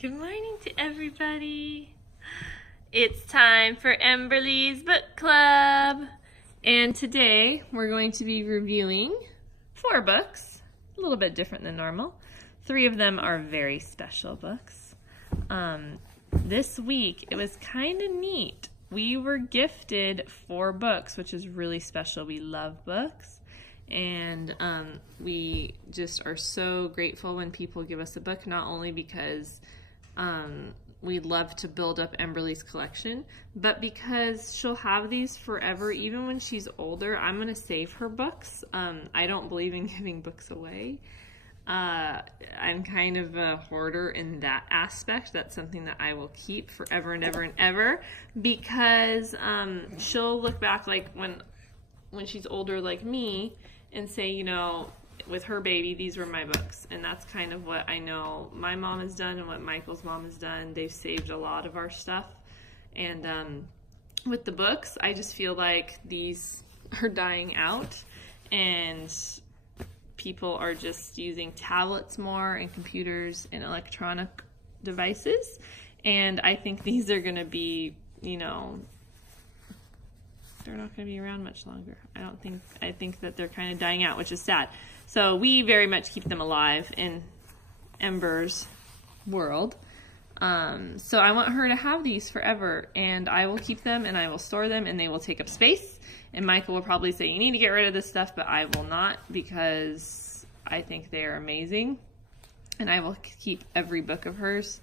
Good morning to everybody. It's time for Emberlee's Book Club. And today we're going to be reviewing 4 books, a little bit different than normal. 3 of them are very special books. This week it was kind of neat. We were gifted 4 books, which is really special. We love books. And we just are so grateful when people give us a book, not only because we love to build up Emberlee's collection, but because she'll have these forever. Even when she's older, I'm going to save her books. I don't believe in giving books away. I'm kind of a hoarder in that aspect. That's something that I will keep forever and ever and ever, because she'll look back like when she's older like me and say, you know, with her baby, these were my books. And that's kind of what I know my mom has done and what Michael's mom has done. They've saved a lot of our stuff. And with the books, I just feel like these are dying out and people are just using tablets more and computers and electronic devices. And I think these are going to be, you know, they're not going to be around much longer. I think that they're kind of dying out, which is sad. So we very much keep them alive in Ember's world. So I want her to have these forever, and I will keep them and I will store them, and they will take up space. And Michael will probably say, you need to get rid of this stuff, but I will not, because I think they are amazing. And I will keep every book of hers,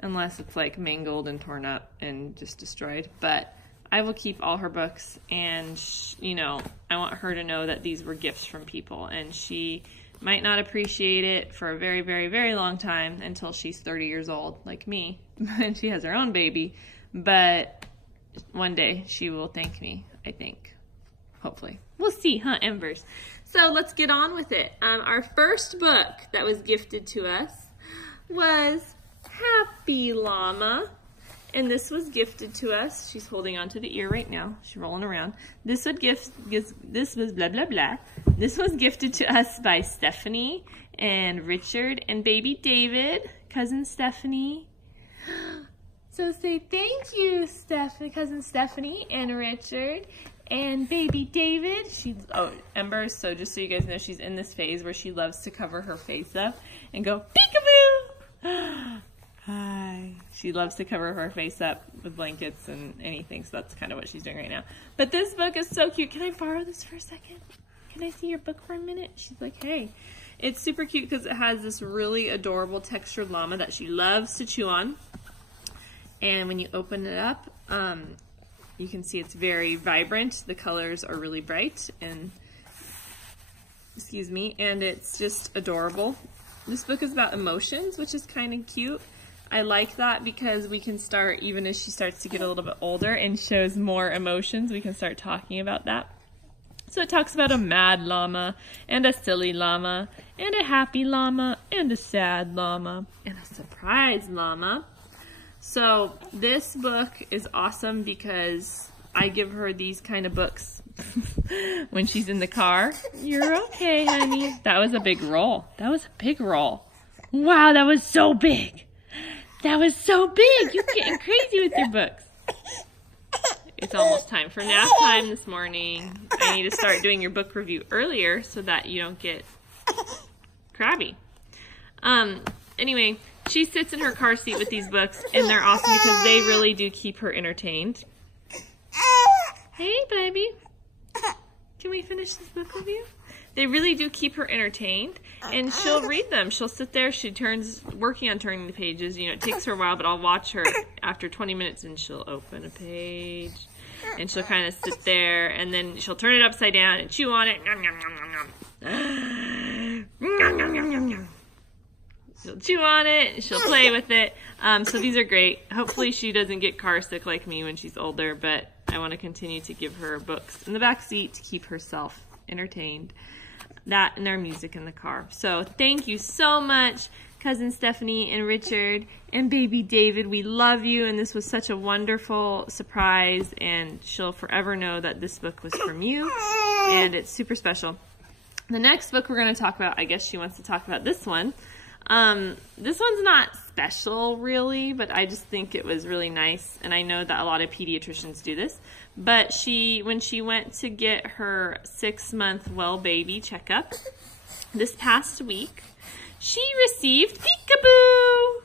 unless it's like mangled and torn up and just destroyed. But I will keep all her books, and, you know, I want her to know that these were gifts from people, and she might not appreciate it for a very, very, very long time until she's 30 years old, like me, and she has her own baby, but one day she will thank me, I think, hopefully. We'll see, huh, Embers? So let's get on with it. Our first book that was gifted to us was Happy Llama. And this was gifted to us. She's holding onto the ear right now. She's rolling around. This was blah, blah, blah. This was gifted to us by Stephanie and Richard and baby David, cousin Stephanie. So say thank you, cousin Stephanie and Richard and baby David. Ember, so just so you guys know, she's in this phase where she loves to cover her face up and go, peekaboo! Hi. She loves to cover her face up with blankets and anything, so that's kind of what she's doing right now. But this book is so cute. Can I borrow this for a second? Can I see your book for a minute? She's like, hey. It's super cute because it has this really adorable textured llama that she loves to chew on. And when you open it up, you can see it's very vibrant. The colors are really bright and, and it's just adorable. This book is about emotions, which is kind of cute. I like that because we can start, even as she starts to get a little bit older and shows more emotions, we can start talking about that. So it talks about a mad llama, and a silly llama, and a happy llama, and a sad llama, and a surprise llama. So this book is awesome because I give her these kind of books when she's in the car. You're okay, honey. That was a big roll. That was a big roll. Wow, that was so big. That was so big. You're getting crazy with your books. It's almost time for nap time this morning. I need to start doing your book review earlier so that you don't get crabby. Anyway, she sits in her car seat with these books, and they're awesome because they really do keep her entertained. Hey, baby. Can we finish this book review? They really do keep her entertained, and she'll read them. She'll sit there. She working on turning the pages. You know, it takes her a while, but I'll watch her after 20 minutes, and she'll open a page, and she'll kind of sit there, and then she'll turn it upside down and chew on it. Nom, nom, nom, nom, nom. Nom, nom, nom, nom, nom. She'll chew on it. She'll play with it. So these are great. Hopefully she doesn't get car sick like me when she's older, but I want to continue to give her books in the back seat to keep herself entertained. That and our music in the car. So thank you so much, cousin Stephanie and Richard and baby David. We love you, and this was such a wonderful surprise, and she'll forever know that this book was from you, and it's super special. The next book we're going to talk about, I guess she wants to talk about this one, This one's not special really, but I just think it was really nice. And I know that a lot of pediatricians do this. But when she went to get her 6-month well baby checkup this past week, she received Peekaboo.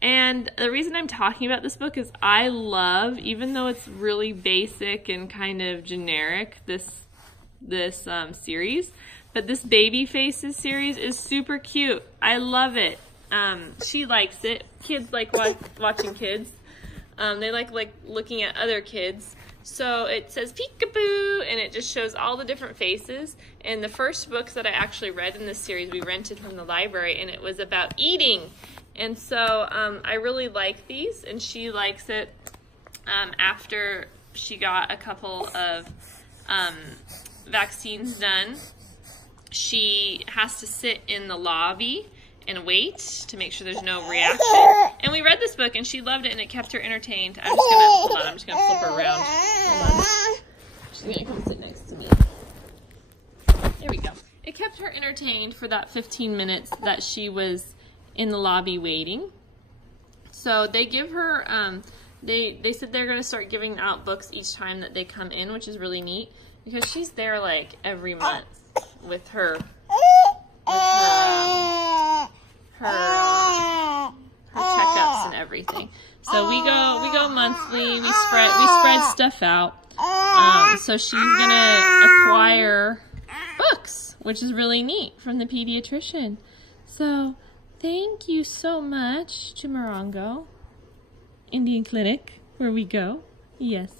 And the reason I'm talking about this book is I love, even though it's really basic and kind of generic, this series, but this Baby Faces series is super cute. I love it. She likes it. Kids like watching kids. They like looking at other kids. So it says Peekaboo, and it just shows all the different faces. And the first books that I actually read in this series, we rented from the library, and it was about eating. And so I really like these, and she likes it. After she got a couple of vaccines done, she has to sit in the lobby and wait to make sure there's no reaction. And we read this book, and she loved it, and it kept her entertained. I'm just gonna flip her around. Hold on. She's gonna come sit next to me. There we go. It kept her entertained for that 15 minutes that she was in the lobby waiting. So they give her, they said they're gonna start giving out books each time that they come in, which is really neat because she's there like every month with her checkups and everything. So we go monthly. We spread stuff out. So she's gonna acquire books, which is really neat from the pediatrician. So thank you so much to Morongo Indian Clinic, where we go. Yes.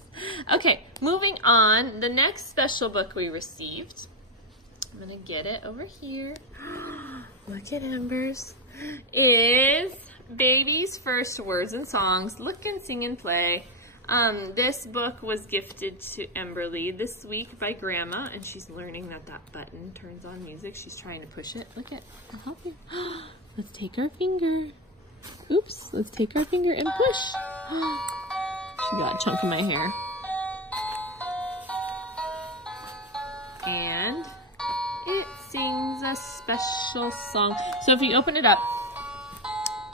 Okay, moving on. The next special book we received, I'm gonna get it over here. Look at Embers. Is Baby's First Words and Songs, Look and Sing and Play. This book was gifted to Emberlee this week by Grandma, and she's learning that button turns on music. She's trying to push it. Look at, I'll help you. Let's take our finger. Oops, let's take our finger and push. She got a chunk of my hair. And it sings a special song. So if you open it up,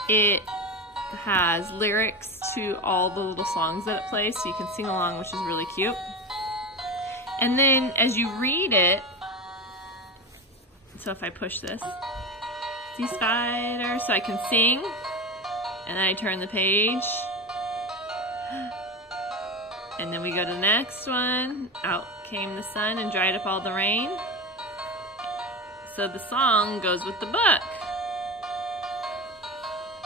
it has lyrics to all the little songs that it plays, so you can sing along, which is really cute. And then as you read it, so if I push this, see spider, so I can sing, and then I turn the page, and then we go to the next one. Out came the sun and dried up all the rain. So the song goes with the book.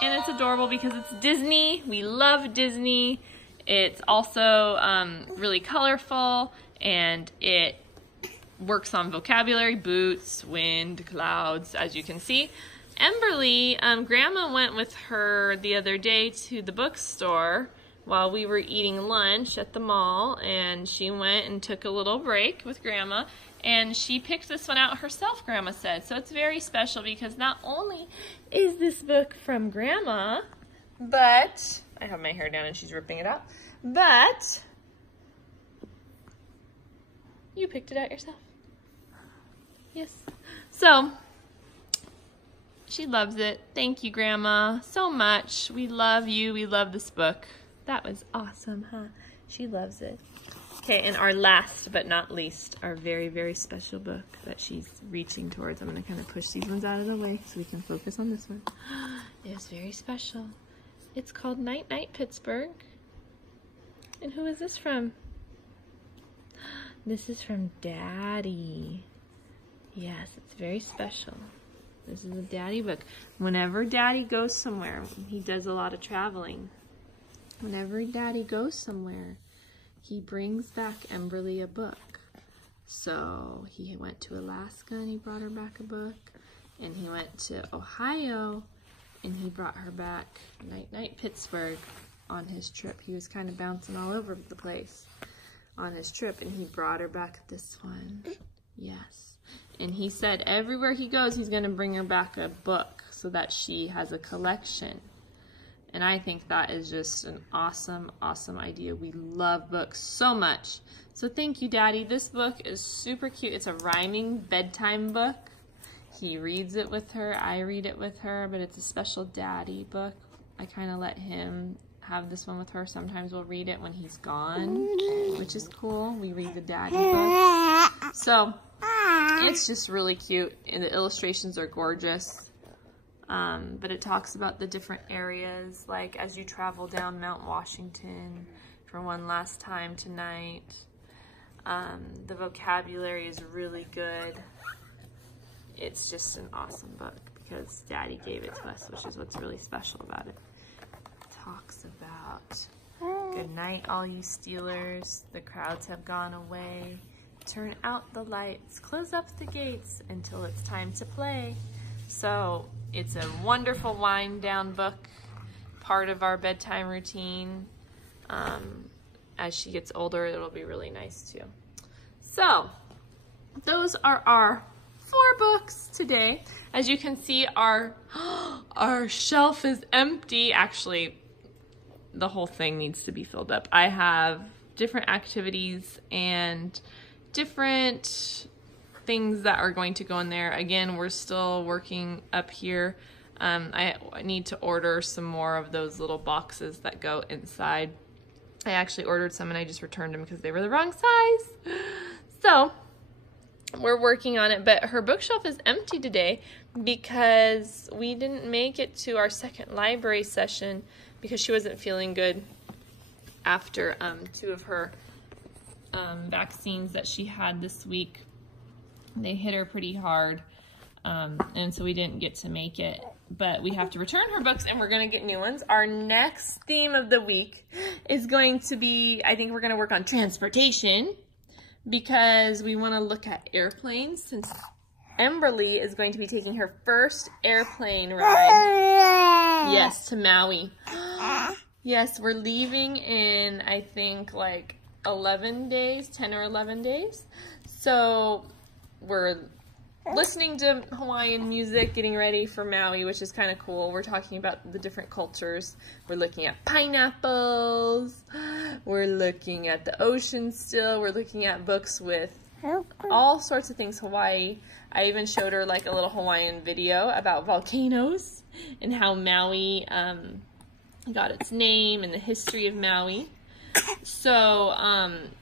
And it's adorable because it's Disney. We love Disney. It's also really colorful, and it works on vocabulary, boots, wind, clouds, as you can see. Emberlee, Grandma went with her the other day to the bookstore while we were eating lunch at the mall, and she went and took a little break with Grandma, and she picked this one out herself, Grandma said. So it's very special because not only is this book from Grandma, but, I have my hair down and she's ripping it up, but you picked it out yourself. Yes. So, she loves it. Thank you, Grandma, so much. We love you. We love this book. That was awesome, huh? She loves it. Okay, and our last but not least, our very, very special book that she's reaching towards. I'm going to kind of push these ones out of the way so we can focus on this one. It is very special. It's called Night Night Pittsburgh. And who is this from? This is from Daddy. Yes, it's very special. This is a Daddy book. Whenever Daddy goes somewhere, he does a lot of traveling. Whenever Daddy goes somewhere, he brings back Emberlee a book. So he went to Alaska and he brought her back a book. And he went to Ohio and he brought her back Night Night Pittsburgh on his trip. He was kind of bouncing all over the place on his trip, and he brought her back this one. Yes. And he said everywhere he goes, he's going to bring her back a book so that she has a collection. And I think that is just an awesome, awesome idea. We love books so much. So thank you, Daddy. This book is super cute. It's a rhyming bedtime book. He reads it with her, I read it with her, but it's a special daddy book. I kind of let him have this one with her. Sometimes we'll read it when he's gone, which is cool. We read the daddy book. So it's just really cute, and the illustrations are gorgeous. But it talks about the different areas, like as you travel down Mount Washington for one last time tonight. The vocabulary is really good. It's just an awesome book because Daddy gave it to us, which is what's really special about it. It talks about, good night, all you Steelers. The crowds have gone away. Turn out the lights, close up the gates until it's time to play. So it's a wonderful wind down book, part of our bedtime routine. As she gets older, it'll be really nice too. So those are our 4 books today. As you can see, our shelf is empty. Actually, the whole thing needs to be filled up. I have different activities and different things that are going to go in there. Again, we're still working up here. I need to order some more of those little boxes that go inside. I actually ordered some and I just returned them because they were the wrong size. So we're working on it, but her bookshelf is empty today because we didn't make it to our second library session because she wasn't feeling good after 2 of her vaccines that she had this week. They hit her pretty hard, and so we didn't get to make it. But we have to return her books, and we're going to get new ones. Our next theme of the week is going to be, I think we're going to work on transportation, because we want to look at airplanes, since Emberlee is going to be taking her first airplane ride. Yes, to Maui. Yes, we're leaving in, I think, like 11 days, 10 or 11 days. So we're listening to Hawaiian music, getting ready for Maui, which is kind of cool. We're talking about the different cultures. We're looking at pineapples. We're looking at the ocean still. We're looking at books with all sorts of things Hawaii. I even showed her like a little Hawaiian video about volcanoes and how Maui got its name and the history of Maui. So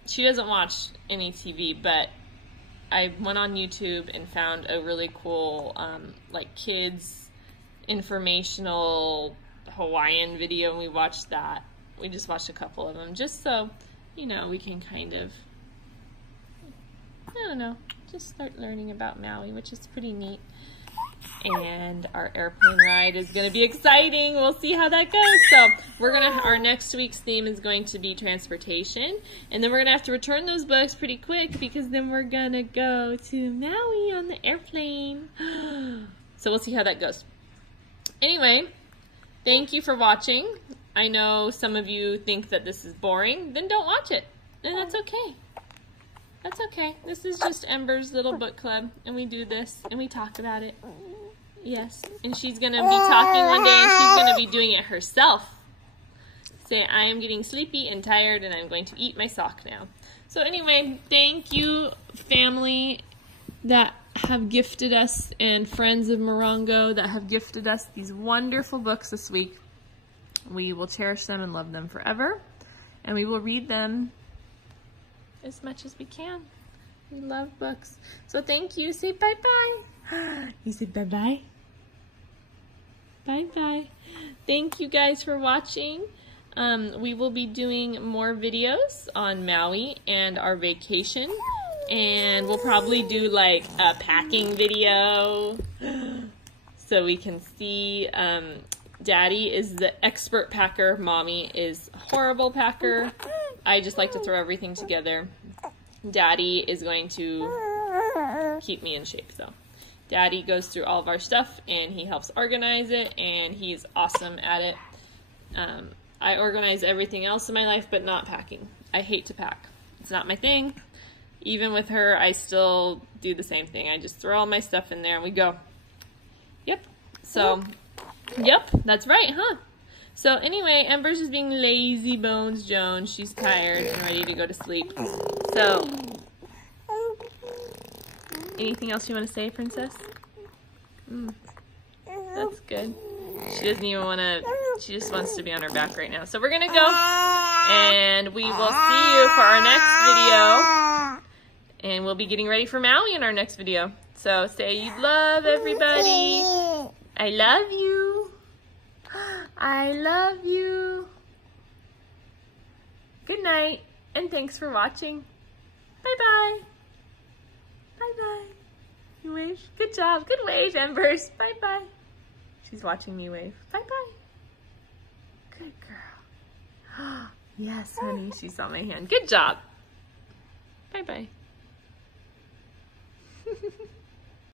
she doesn't watch any TV, but I went on YouTube and found a really cool, like, kids informational Hawaiian video, and we watched that. We just watched a couple of them, just so, you know, we can kind of, I don't know, just start learning about Maui, which is pretty neat. And our airplane ride is going to be exciting. We'll see how that goes. So our next week's theme is going to be transportation. And then we're going to have to return those books pretty quick because then we're going to go to Maui on the airplane. So we'll see how that goes. Anyway, thank you for watching. I know some of you think that this is boring. Then don't watch it. And that's okay. That's okay. This is just Ember's little book club. And we do this and we talk about it. Yes, and she's going to be talking one day, and she's going to be doing it herself. Say, I am getting sleepy and tired, and I'm going to eat my sock now. So anyway, thank you, family that have gifted us, and friends of Morongo that have gifted us these wonderful books this week. We will cherish them and love them forever, and we will read them as much as we can. We love books. So thank you. Say bye-bye. You said bye-bye? Bye-bye. Thank you guys for watching. We will be doing more videos on Maui and our vacation. And we'll probably do like a packing video so we can see. Daddy is the expert packer. Mommy is horrible packer. I just like to throw everything together. Daddy is going to keep me in shape, though. Daddy goes through all of our stuff, and he helps organize it, and he's awesome at it. I organize everything else in my life, but not packing. I hate to pack. It's not my thing. Even with her, I still do the same thing. I just throw all my stuff in there, and we go. Yep. So, yep, that's right, huh? So anyway, Ember's just being lazy bones Jones. She's tired and ready to go to sleep. So, anything else you want to say, Princess? That's good. She doesn't even want to, she just wants to be on her back right now. So we're going to go, and we will see you for our next video. And we'll be getting ready for Maui in our next video. So say you love everybody. I love you. I love you. Good night, and thanks for watching. Bye-bye. Bye-bye. You wave? Good job. Good wave, Embers. Bye-bye. She's watching me wave. Bye-bye. Good girl. Yes, honey. She saw my hand. Good job. Bye-bye.